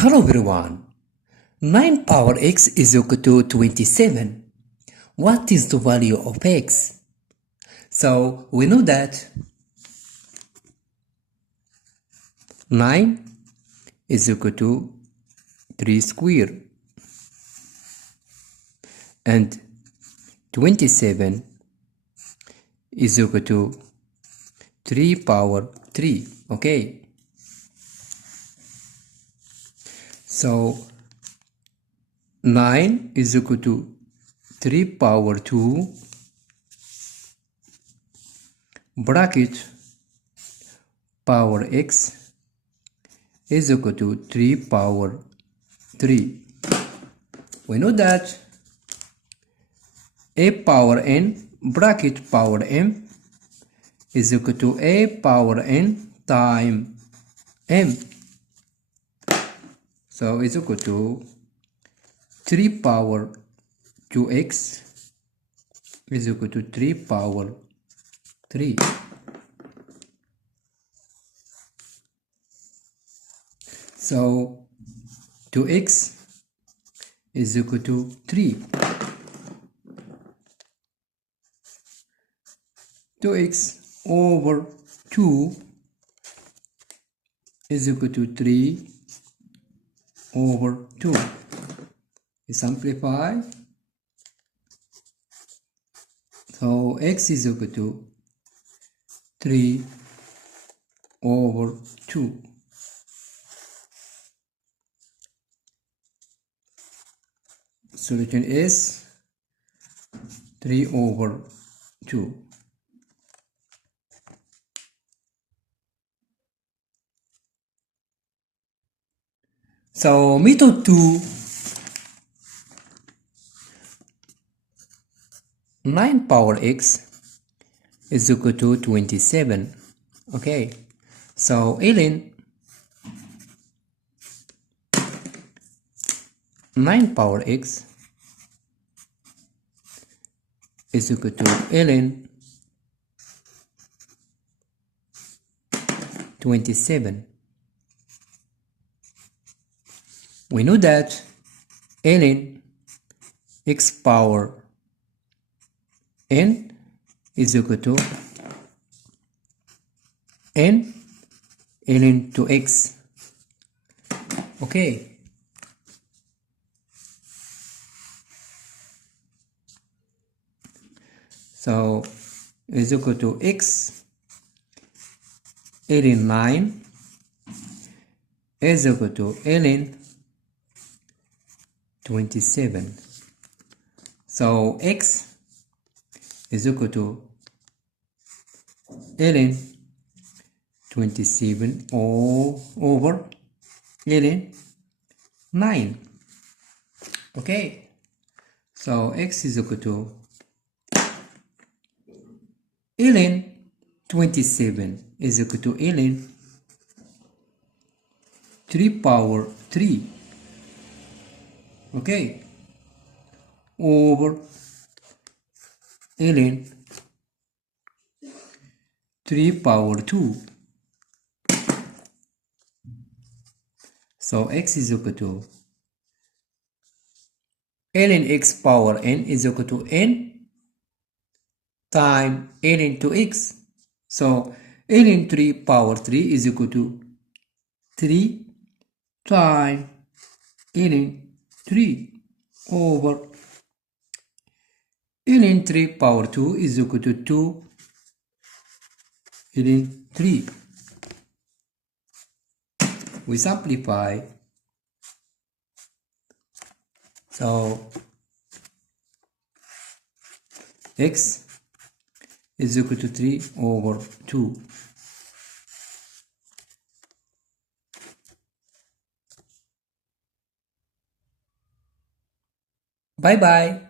Hello everyone. 9 power x is equal to 27. What is the value of x? So we know that 9 is equal to 3 square and 27 is equal to 3 power 3. Okay. So 9 is equal to 3 power 2 bracket power x is equal to 3 power 3. We know that a power n bracket power m is equal to a power n times m. So it's equal to 3 power 2x is equal to 3 power 3. So 2x is equal to 3. 2x over 2 is equal to 3 over 2. We simplify. So x is equal to 3 over 2. Solution is 3 over 2. So method 2, 9 power x is equal to 27. Okay, so ln 9 power x is equal to ln 27. We know that ln x power n is equal to n ln to x. Okay. So is equal to x ln 9 is equal to ln 27. So x is equal to ln 27 over ln 9. Okay, so x is equal to ln 27 is equal to ln 3 power 3. Okay, over ln 3 power 2. So x is equal to ln x power n is equal to n times ln to x. So ln 3 power 3 is equal to 3 times ln 3 over ln 3 power 2 is equal to 2 ln 3. We simplify. So x is equal to 3 over 2. Bye bye.